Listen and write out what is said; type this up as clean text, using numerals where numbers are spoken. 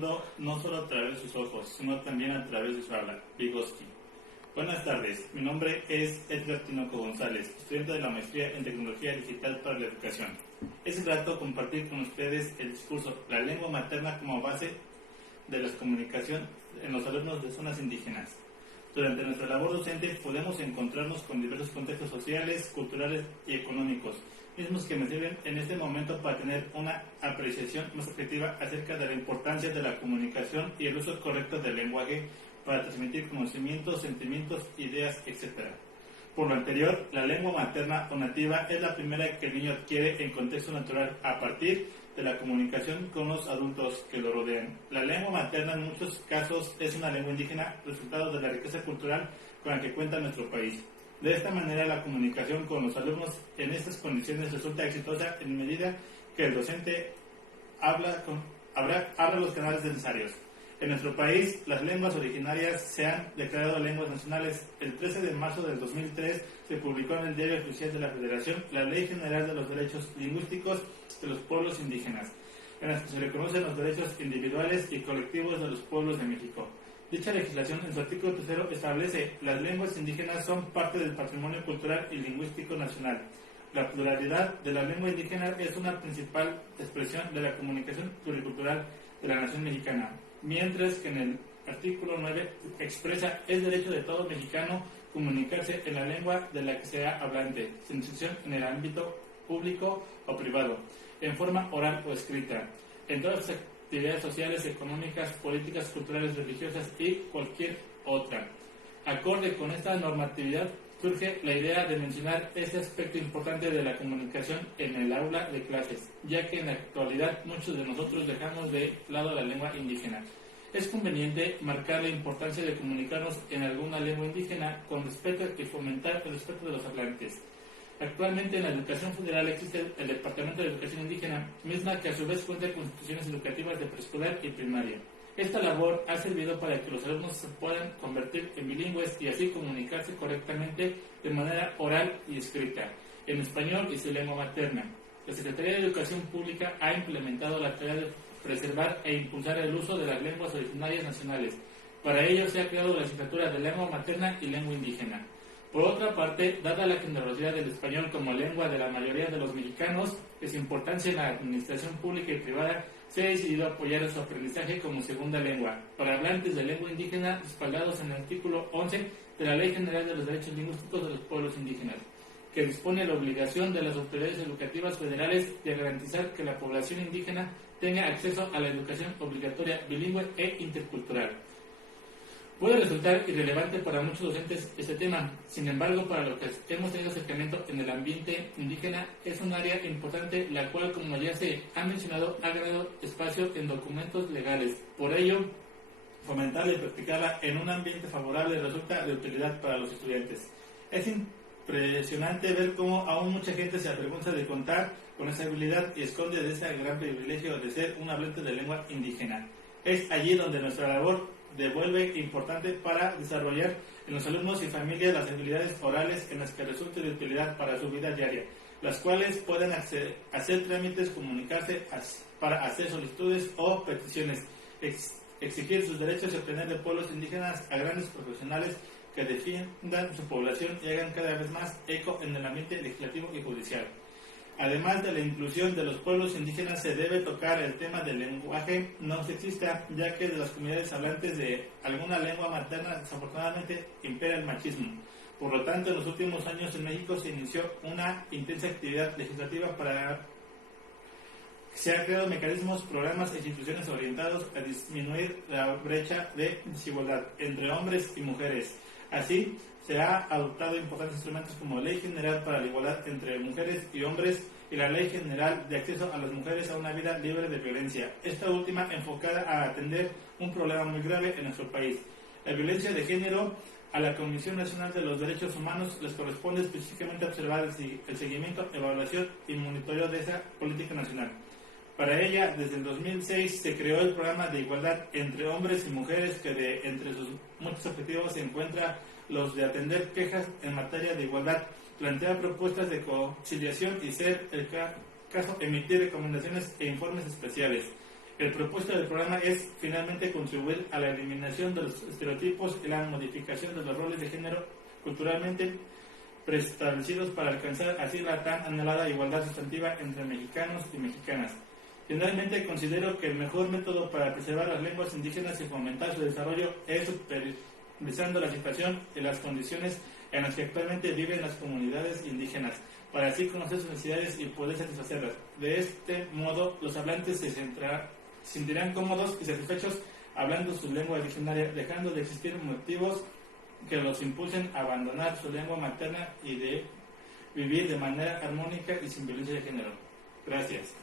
mundo no solo a través de sus ojos, sino también a través de su habla. Vygotsky. Buenas tardes, mi nombre es Edgar Tinoco González, estudiante de la maestría en Tecnología Digital para la Educación. Es un grato compartir con ustedes el discurso La lengua materna como base de la comunicación en los alumnos de zonas indígenas. Durante nuestra labor docente podemos encontrarnos con diversos contextos sociales, culturales y económicos, mismos que me sirven en este momento para tener una apreciación más objetiva acerca de la importancia de la comunicación y el uso correcto del lenguaje para transmitir conocimientos, sentimientos, ideas, etc. Por lo anterior, la lengua materna o nativa es la primera que el niño adquiere en contexto natural a partir de la comunicación con los adultos que lo rodean. La lengua materna en muchos casos es una lengua indígena, resultado de la riqueza cultural con la que cuenta nuestro país. De esta manera, la comunicación con los alumnos en estas condiciones resulta exitosa en medida que el docente abra los canales necesarios. En nuestro país, las lenguas originarias se han declarado lenguas nacionales. El 13 de marzo del 2003 se publicó en el Diario Oficial de la Federación la Ley General de los Derechos Lingüísticos de los Pueblos Indígenas, en la que se reconocen los derechos individuales y colectivos de los pueblos de México. Dicha legislación, en su artículo 3, establece: las lenguas indígenas son parte del patrimonio cultural y lingüístico nacional. La pluralidad de la lengua indígena es una principal expresión de la comunicación pluricultural de la nación mexicana, mientras que en el artículo 9 expresa: es derecho de todo mexicano comunicarse en la lengua de la que sea hablante, sin excepción en el ámbito público o privado, en forma oral o escrita, en todas las actividades sociales, económicas, políticas, culturales, religiosas y cualquier otra. Acorde con esta normatividad, surge la idea de mencionar este aspecto importante de la comunicación en el aula de clases, ya que en la actualidad muchos de nosotros dejamos de lado la lengua indígena. Es conveniente marcar la importancia de comunicarnos en alguna lengua indígena con respeto y fomentar el respeto de los hablantes. Actualmente en la educación federal existe el Departamento de Educación Indígena, misma que a su vez cuenta con instituciones educativas de preescolar y primaria. Esta labor ha servido para que los alumnos se puedan convertir en bilingües y así comunicarse correctamente de manera oral y escrita, en español y su lengua materna. La Secretaría de Educación Pública ha implementado la tarea de preservar e impulsar el uso de las lenguas originarias nacionales. Para ello se ha creado la asignatura de lengua materna y lengua indígena. Por otra parte, dada la generosidad del español como lengua de la mayoría de los mexicanos, y su importancia en la administración pública y privada, se ha decidido apoyar su aprendizaje como segunda lengua para hablantes de lengua indígena, respaldados en el artículo 11 de la Ley General de los Derechos Lingüísticos de los Pueblos Indígenas, que dispone la obligación de las autoridades educativas federales de garantizar que la población indígena tenga acceso a la educación obligatoria bilingüe e intercultural. Puede resultar irrelevante para muchos docentes este tema, sin embargo, para los que hemos tenido acercamiento en el ambiente indígena, es un área importante, la cual, como ya se ha mencionado, ha ganado espacio en documentos legales. Por ello, fomentarla y practicarla en un ambiente favorable resulta de utilidad para los estudiantes. Es impresionante ver cómo aún mucha gente se avergüenza de contar con esa habilidad y esconde de ese gran privilegio de ser un hablante de lengua indígena. Es allí donde nuestra labor devuelve importante para desarrollar en los alumnos y familias las habilidades orales en las que resulte de utilidad para su vida diaria, las cuales pueden hacer trámites, comunicarse para hacer solicitudes o peticiones, exigir sus derechos y obtener de pueblos indígenas a grandes profesionales que defiendan su población y hagan cada vez más eco en el ambiente legislativo y judicial. Además de la inclusión de los pueblos indígenas, se debe tocar el tema del lenguaje no sexista, ya que de las comunidades hablantes de alguna lengua materna desafortunadamente impera el machismo. Por lo tanto, en los últimos años en México se inició una intensa actividad legislativa para se han creado mecanismos, programas e instituciones orientados a disminuir la brecha de desigualdad entre hombres y mujeres. Así, se ha adoptado importantes instrumentos como la Ley General para la Igualdad entre Mujeres y Hombres y la Ley General de Acceso a las Mujeres a una Vida Libre de Violencia, esta última enfocada a atender un problema muy grave en nuestro país, la violencia de género. A la Comisión Nacional de los Derechos Humanos les corresponde específicamente observar el seguimiento, evaluación y monitoreo de esa política nacional. Para ella, desde el 2006 se creó el programa de igualdad entre hombres y mujeres, que entre sus muchos objetivos se encuentra los de atender quejas en materia de igualdad, plantear propuestas de conciliación y, ser el caso, emitir recomendaciones e informes especiales. El propósito del programa es finalmente contribuir a la eliminación de los estereotipos y la modificación de los roles de género culturalmente preestablecidos para alcanzar así la tan anhelada igualdad sustantiva entre mexicanos y mexicanas. Finalmente, considero que el mejor método para preservar las lenguas indígenas y fomentar su desarrollo es supervisando la situación y las condiciones en las que actualmente viven las comunidades indígenas, para así conocer sus necesidades y poder satisfacerlas. De este modo, los hablantes se sentirán cómodos y satisfechos hablando su lengua originaria, dejando de existir motivos que los impulsen a abandonar su lengua materna y de vivir de manera armónica y sin violencia de género. Gracias.